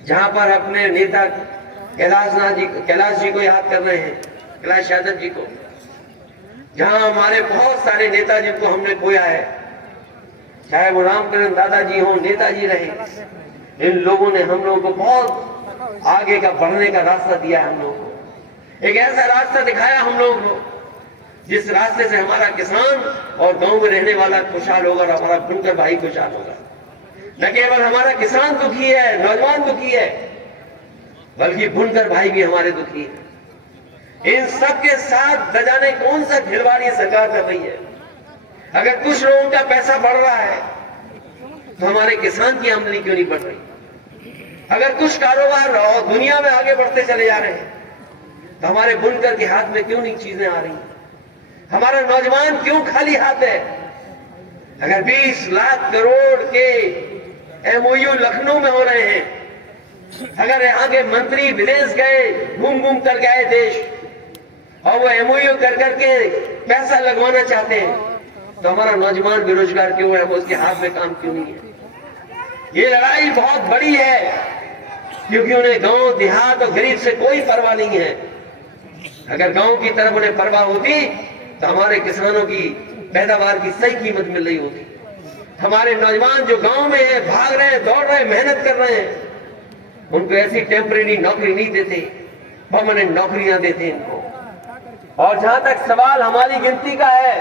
जहां पर अपने नेता कैलाश जी को याद कर रहे हैं, कैलाश यादव जी को, जहां हमारे बहुत सारे नेता जिनको हमने खोया है, चाहे वो रामकरण दादाजी हो, नेताजी रहे, इन लोगों ने हम लोगों को बहुत आगे का बढ़ने का रास्ता दिया। हम लोगों को एक ऐसा रास्ता दिखाया हम लोगों को जिस रास्ते से हमारा किसान और गांव में रहने वाला खुशहाल होगा और हमारा बुनकर भाई खुशहाल होगा। न केवल हमारा किसान दुखी है, नौजवान दुखी है, बल्कि बुनकर भाई भी हमारे दुखी है। इन सबके साथ न जाने कौन सा खिलवाड़ ये सरकार कर रही है। अगर कुछ लोगों का पैसा बढ़ रहा है तो हमारे किसान की आमदनी क्यों नहीं बढ़ रही? अगर कुछ कारोबार और दुनिया में आगे बढ़ते चले जा रहे हैं तो हमारे बुनकर के हाथ में क्यों नहीं चीजें आ रही? हमारा नौजवान क्यों खाली हाथ है? अगर 20 लाख करोड़ के एमओयू लखनऊ में हो रहे हैं, अगर यहाँ के मंत्री विदेश गए, घूम घूम कर गए देश, और वो एमओयू कर करके पैसा लगवाना चाहते हैं, तो हमारा नौजवान बेरोजगार क्यों है? वो उसके हाथ में काम क्यों नहीं है? ये लड़ाई बहुत बड़ी है, क्योंकि उन्हें गांव देहात और गरीब से कोई परवाह नहीं है। अगर गांव की तरफ उन्हें परवाह होती तो हमारे किसानों की पैदावार की सही कीमत मिल रही होती। हमारे नौजवान जो गांव में है, भाग रहे हैं, दौड़ रहे हैं, मेहनत कर रहे हैं, उनको ऐसी टेम्परेरी नौकरी नहीं देते, परमानेंट नौकरियां देते इनको। और जहां तक सवाल हमारी गिनती का है,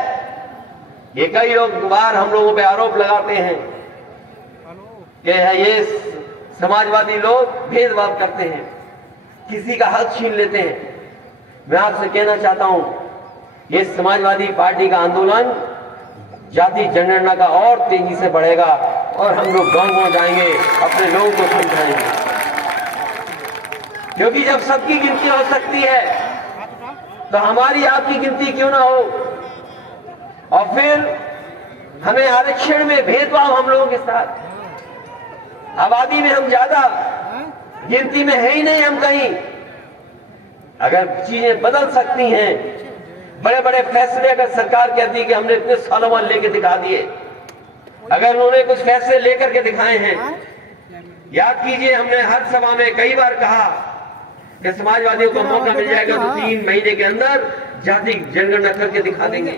ये कई बार हम लोगों पे आरोप लगाते हैं कि ये समाजवादी लोग भेदभाव करते हैं, किसी का हक छीन लेते हैं। मैं आपसे कहना चाहता हूं, ये समाजवादी पार्टी का आंदोलन जाति जनगणना का और तेजी से बढ़ेगा और हम लोग गांव-गांव जाएंगे, अपने लोगों को समझाएंगे। क्योंकि जब सबकी गिनती हो सकती है तो हमारी आपकी गिनती क्यों ना हो? और फिर हमें आरक्षण में भेदभाव हम लोगों के साथ, आबादी में हम ज्यादा, गिनती में है ही नहीं हम कहीं। अगर चीजें बदल सकती हैं, बड़े बड़े फैसले अगर सरकार कहती है कि हमने इतने सालों में लेके दिखा दिए, अगर उन्होंने कुछ फैसले लेकर के दिखाए हैं, याद कीजिए हमने हर सभा में कई बार कहा कि समाजवादियों को मौका मिल जाएगा तो 3 महीने के अंदर जाति जनगणना करके दिखा देंगे।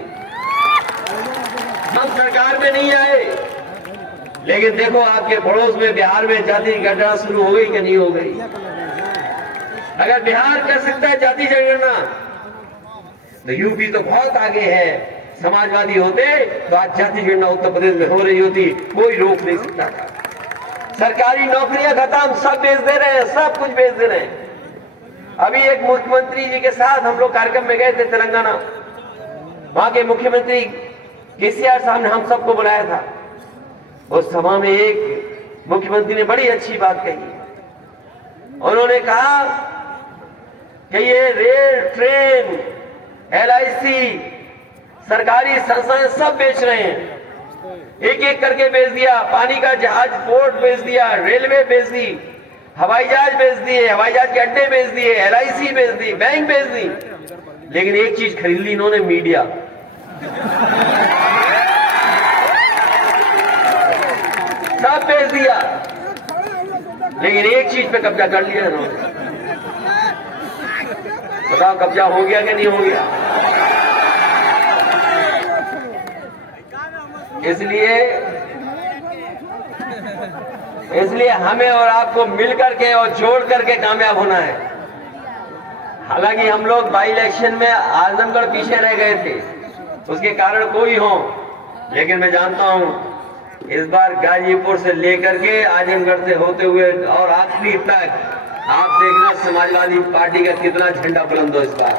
हम सरकार में नहीं आए, लेकिन देखो आपके पड़ोस में बिहार में जाति जनगणना शुरू हो गई कि नहीं हो गई? अगर बिहार कर सकता है जाति जनगणना, तो यूपी तो बहुत आगे है। समाजवादी होते तो आज जाति जनगणना उत्तर प्रदेश में हो रही होती, कोई रोक नहीं सकता था। सरकारी नौकरियां खत्म, सब बेच दे रहे हैं, सब कुछ बेच दे रहे हैं। अभी एक मुख्यमंत्री जी के साथ हम लोग कार्यक्रम में गए थे तेलंगाना, वहां के मुख्यमंत्री केसीआर साहब ने हम सबको बुलाया था। उस सभा में एक मुख्यमंत्री ने बड़ी अच्छी बात कही। उन्होंने कहा कि ये रेल, ट्रेन, एलआईसी, सरकारी संस्थाएं सब बेच रहे हैं, एक एक करके बेच दिया। पानी का जहाज, पोर्ट बेच दिया, रेलवे बेच दी, हवाई जहाज बेच दिए, हवाई जहाज के अड्डे बेच दिए, एलआईसी बेच दी, बैंक बेच दी। लेकिन एक चीज खरीद ली इन्होंने, मीडिया। सब बेच दिया, लेकिन एक चीज पे कब्जा कर लिया इन्होंने। बताओ कब्जा हो गया कि नहीं हो गया? इसलिए हमें और आपको मिलकर के और जोड़ करके कामयाब होना है। हालांकि हम लोग बाई इलेक्शन में आजमगढ़ पीछे रह गए थे, उसके कारण कोई हो, लेकिन मैं जानता हूं इस बार गाजीपुर से लेकर के आजमगढ़ से होते हुए और आखिरी तक आप देखना समाजवादी पार्टी का कितना झंडा बुलंद हो इस बार।